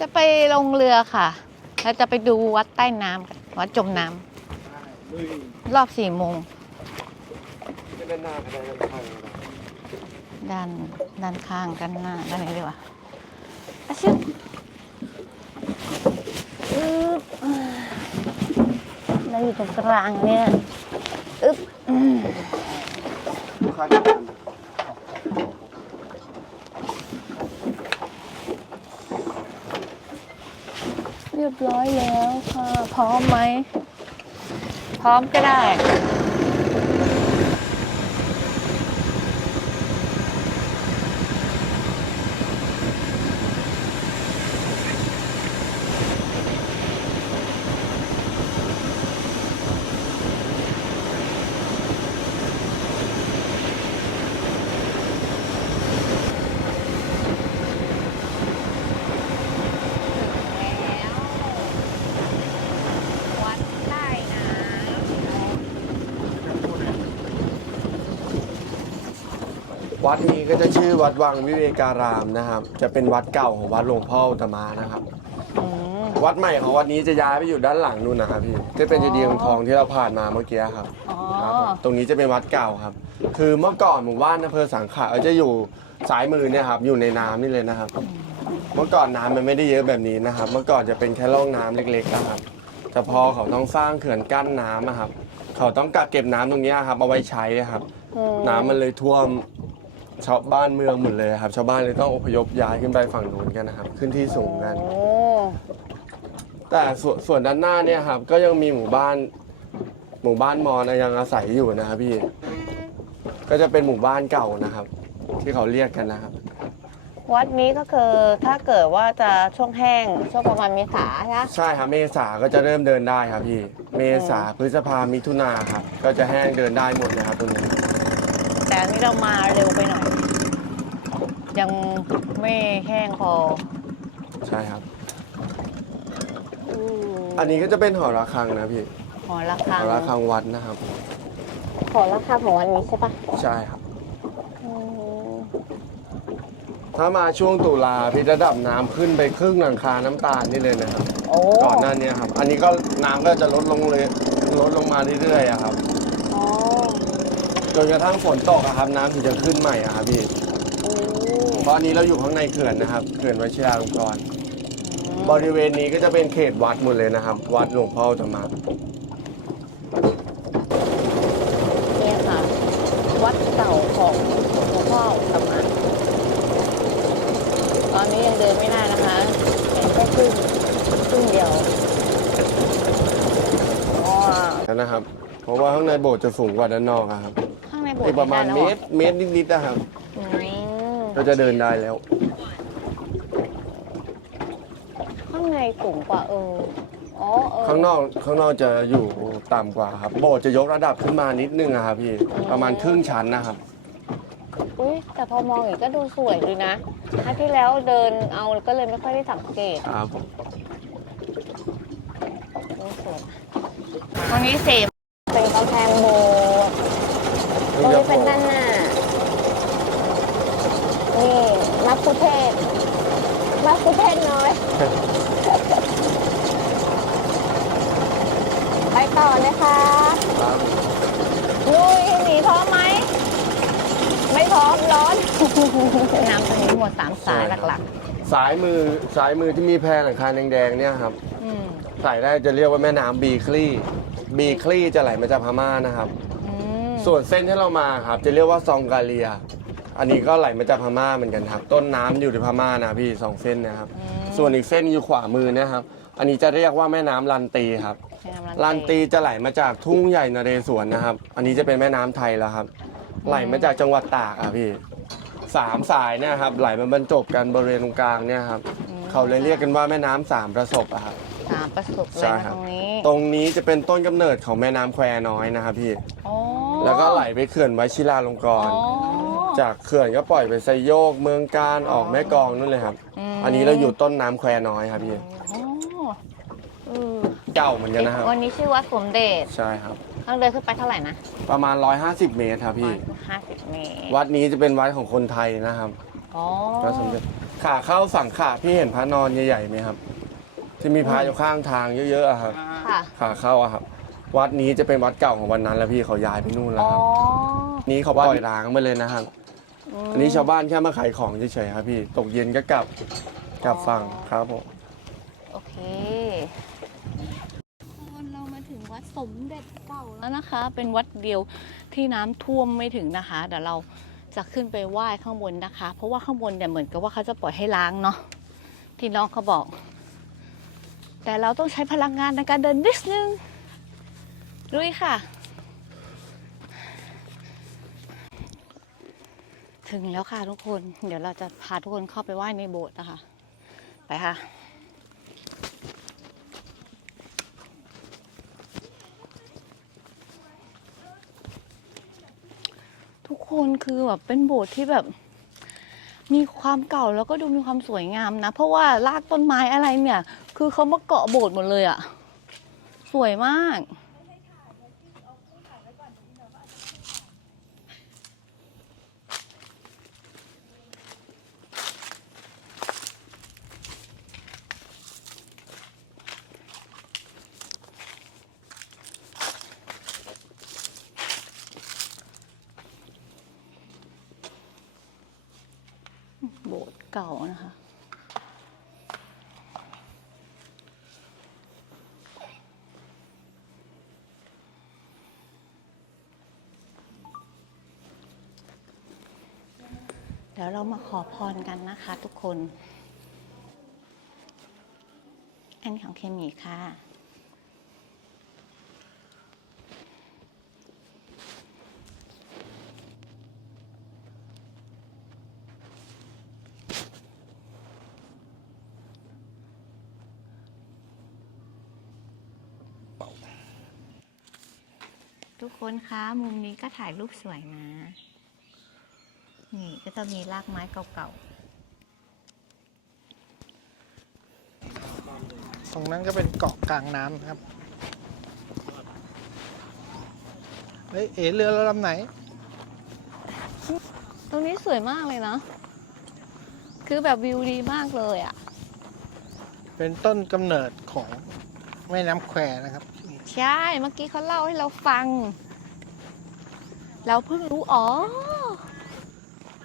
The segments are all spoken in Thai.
จะไปลงเรือค่ะ แล้วจะไปดูวัดใต้น้ำกันวัดจมน้ำรอบสี่โมงด้านหน้าก็ได้ด้านข้างก็ได้ด้านด้านข้างกันหน้าด้านไหนดีวะอาชิบอึ๊บอ่าเราอยู่ตรงกลางเนี่ยอึ๊บอืม ลูกค้าที่ทาน เรียบร้อยแล้วค่ะ พร้อมไหม พร้อมก็ได้ วัดนี้ก็จะชื่อวัดวังวิเวการามนะครับ จะเป็นวัดเก่าของวัดหลวงพ่ออุตตมานะครับำอืมวัดใหม่ของวัดนี้จะย้ายไปอยู่ด้านหลังนู่นนะครับพี่ที่เป็นเจดีย์ทองที่เราผ่านมาเมื่อกี้ครับอ๋อครับผมตรงนี้จะเป็นวัดเก่าครับ คือเมื่อก่อนหมู่บ้านอำเภอสังขะจะอยู่สายมือเนี่ยครับอยู่ในน้ำนี่เลยนะครับ เมื่อก่อนน้ำมันไม่ได้เยอะแบบนี้นะครับ เมื่อก่อนจะเป็นแค่ร่องน้ำเล็กๆนะครับแต่พอเขาต้องสร้างเขื่อนกั้นน้ำอะครับ เขาต้องกักเก็บน้ำตรงเนี้ยครับเอาไว้ใช้อะครับ อืมน้ำมันเลยท่วม ชาวบ้านเมืองหมดเลยครับชาวบ้านเลยต้องอพยพย้ายขึ้นไปฝั่งนู้นกันนะครับ ขึ้นที่สูงกัน โอ้แต่ส่วนส่วนด้านหน้าเนี่ยครับ ก็ยังมีหมู่บ้าน หมู่บ้านมอญยังอาศัยอยู่นะครับพี่ ก็จะเป็นหมู่บ้านเก่านะครับ ที่เขาเรียกกันนะครับ วัดนี้ก็คือถ้าเกิดว่าจะช่วงแห้งช่วงประมาณเมษาใช่ไหมใช่ครับเมษาก็จะเริ่มเดินได้ครับพี่ เมษาพฤษภามิถุนาครับก็จะแห้งเดินได้หมดเลยครับตรงนี้แต่อันนี้เรามาเร็วไปหน่อย ยังไม่แห้งพอใช่ครับอืมอันนี้ก็จะเป็นหอระฆังนะพี่หอระหฆังอระฆังวัดนะครับหอระฆังของวันนี้ใช่ปะใช่ครับ อืมถ้ามาช่วงตุลาพี่ระดับน้ำขึ้นไปครึ่งหลังคาน้ำตาลนี่เลยนะครับ โอ้ก่อนหน้านี้ครับ อันนี้ก็น้ำก็จะลดลงเลยลดลงมาเรื่อยๆอะครับ อ๋อจนกระทั่งฝนตกอะครับ น้ำถึงจะขึ้นใหม่อะครับพี่ โอ้เพราะอันนี้เราอยู่ข้างในเขื่อนนะครับ เขื่อนวชิราลงกรณ์บริเวณนี้ก็จะเป็นเขตวัดหมดเลยนะครับ วัดหลวงพ่อจะมาเนี่ยค่ะ วัดเก่าของหลวงพ่อธรรมะตอนนี้ยังเดินไม่ได้นะคะเห็นแค่ครึ่งครึ่งเดียวอ๋อแล้วนะครับ เพราะว่าข้างในโบสถ์จะสูงกว่าด้านนอกอะครับข้างในโบสถ์อีกประมาณไได้เมแล้วตรเมตรนิดๆนะครับอืม ก็จะเดินได้แล้ว ข้างในสูงกว่าเอออ๋อเออ ข้างนอกข้างนอกจะอยู่ต่ำกว่าครับโบสถ์จะยกระดับขึ้นมานิดนึงอะครับพี่ประมาณครึ่งชั้นนะครับ อุ้ยแต่พอมองอีกก็ดูสวยดีนะครั้งที่แล้วเดินเอาก็เลยไม่ค่อยได้สังเกตครับดูสวยตรงนี้เสพเป็นกำแพงโบสถ์ตรงนี้เป็นด้านหน้า นี่มักคุเทศก์มั กคุเทศก์น้อย ไปต่อนะคะครับลุยหนีพร้อมไหม ไม่พร้อมร้อน น้ำตรงนี้หมดสามสายหลักสายมือสายมือที่มีแพรหลังคาแดงๆเนี่ยครับๆอืมสายแรกจะเรียกว่าแม่น้ำบีคลี่บีคลี่จะไหลมาจากพม่านะครับ อืมส่วนเส้นที่เรามาครับจะเรียกว่าซองกาเลีย อันนี้ก็ไหลมาจากพม่าเหมือนกันครับ ต้นน้ำอยู่ในพม่านะพี่สองเส้นเนะครับอืมส่วนอีกเส้นอยู่ขวามือเนะครับ อันนี้จะเรียกว่าแม่น้ำลันตีครับใช้น้ำลันตีจะไหลมาจากทุ่งใหญ่นเรศวรนะครับ อันนี้จะเป็นแม่น้ำไทยแล้วครับ ไหลมาจากจังหวัดตากอะพี่สามสายเนี่ยครับ ไหลมาบรรจบกันบริเวณตรงกลางเนี่ยครับ อืมเขาเลยเรียกกันว่าแม่น้ำสามประสบอะครับ สามประสบเลใช่ยนะครัตบ รงนี้ตรงนี้จะเป็นต้นกำเนิดของแม่น้ำแควน้อยนะครับพี่ อ๋อแล้วก็ไหลไปเขื่อนวชิราลงกอ๋อรณ์ จากเขื่อนก็ปล่อยไปไซโยกเมืองการออกแม่กลองนู่นเลยครับ มอันนี้เราอยู่ต้นน้ำแควน้อยครับพี่อ๋ออืมเก่าเหมือนกันนะครับ วันนี้ชื่อวัดสมเด็จใช่ครับ ต้องเดินขึ้นไปเท่าไหร่นะประมาณ 150 เมตรครับพี่ ห้าสิบเมตรวัดนี้จะเป็นวัดของคนไทยนะครับอ๋อพระสมเด็จขาเข้าสังขาพี่เห็นพระนอนใหญ่ๆไหมครับ ที่มีพระอยู่ข้างทางเยอะๆอะครับ ค่ะ ขาเข้าอะครับ วัดนี้จะเป็นวัดเก่าของวันนั้นแล้วพี่เขาย้ายไปนู่นแล้วอ๋อ ครับ นี้เขาปล่อยร้างไปเลยนะครับม อันนี้ชาวบ้านแค่มาขายของเฉยๆครับพี่ ตกเย็นก็กลับกลับฝั่งครับผม โอเค เรามาถึงวัดสมเด็จเก่าแล้วนะคะ เป็นวัดเดียวที่น้ำท่วมไม่ถึงนะคะ เดี๋ยวเราจะขึ้นไปไหว้ข้างบนนะคะ เพราะว่าข้างบนเนี่ยเหมือนกับว่าเขาจะปล่อยให้ล้างเนาะ ที่น้องเขาบอก แต่เราต้องใช้พลังงานในการเดินนิดนึงลุยค่ะ ถึงแล้วค่ะทุกคน เดี๋ยวเราจะพาทุกคนเข้าไปไหว้ในโบสถ์นะคะ ไปค่ะ ทุกคนคือแบบเป็นโบสถ์ที่แบบ มีความเก่าแล้วก็ดูมีความสวยงามนะ เพราะว่ารากต้นไม้อะไรเนี่ย คือเขามาเกาะโบสถ์หมดเลยอะสวยมาก โบสถ์เก่านะคะ เดี๋ยวเรามาขอพรกันนะคะทุกคน อันของเคมีค่ะ ทุกคนคะ มุมนี้ก็ถ่ายรูปสวยนะนี่ก็จะมีรากไม้เก่าตรงนั้นก็เป็นเกาะกลางน้ำครับ เฮ้ย เอ๋เรือเราลำไหนๆตรงนี้สวยมากเลยนะ คือแบบวิวดีมากเลยอะ่ะ เป็นต้นกำเนิดของแม่น้ำแควนะครับ ใช่ เมื่อกี้เขาเล่าให้เราฟัง เราเพิ่งรู้อ๋อ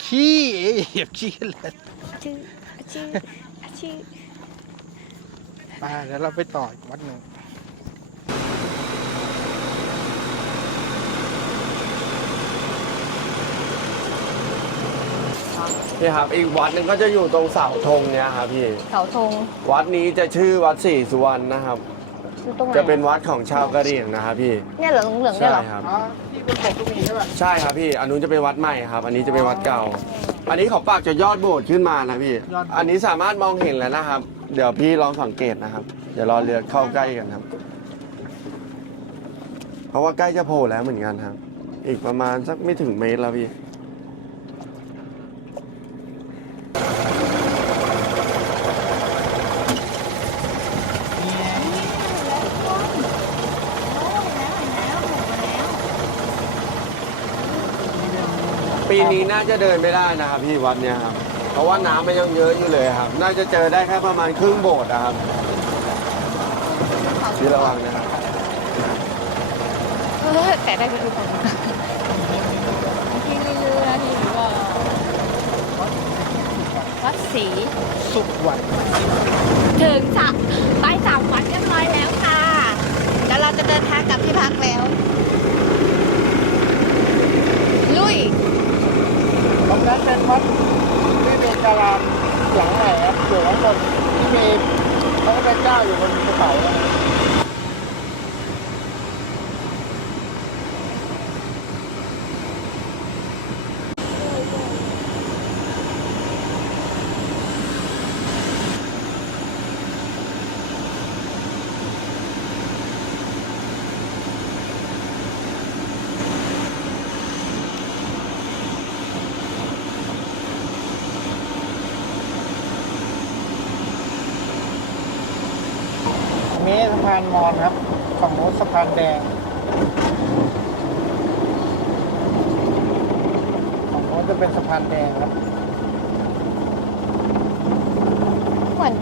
ขี้เอ๋เหยียบขี้เลยชื่อชื่อชื่อไปเดี๋ยวเราไปต่ออีกวัดหนึ่งนี่ครับอีกวัดหนึ่งก็จะอยู่ตรงเสาธงเนี่ยครับพี่ เสาธงวัดนี้จะชื่อวัดศรีสุวรรณนะครับ อยู่ตรงไหนจะเป็นวัดของชาวกะเหรี่ยงนะครับพี่ เนี่ยเหลืองเหลืองๆเนี่ยใช่เหรอครับ อ๋อที่บนบกก็มีใช่ป่ะใช่ครับพี่ อันนู้นจะเป็นวัดใหม่ครับ อันนี้จะเป็นวัดเก่า อันนี้เขาปากจะยอดโบสถ์ขึ้นมานะพี่ อันนี้สามารถมองเห็นแล้วนะครับ เดี๋ยวพี่ลองสังเกตนะครับ เดี๋ยวรอเรือเข้าใกล้กันครับ เพราะว่าใกล้จะโผล่แล้วเหมือนกันครับ อีกประมาณสักไม่ถึงเมตรแล้วพี่ นี้น่าจะเดินไม่ได้นะครับพี่วัดเนี่ยครับ เพราะว่าน้ำมันยังเยอะอยู่เลยครับ น่าจะเจอได้แค่ประมาณครึ่งโบสถ์นะครับพี่ระวังนะครับเออแต่ได้ทุกคนที่เรือที่ว่าวัดศรีสุขวัดถึงสะไปสามวัดเรียบร้อยแล้วค่ะเดี๋ยวเราจะเดินทางกลับที่พักแล้ว ลุย ตรง นั้นเป็นวัดที่เป็นการามหลังใหม่ครับอยู่ข้างบนที่มีพระพุทธเจ้าอยู่บนภูเขา พานมอญครับฝั่งโน้นสะพานแดงฝั่งโน้นจะเป็นสะพานแดงครับ เหมือน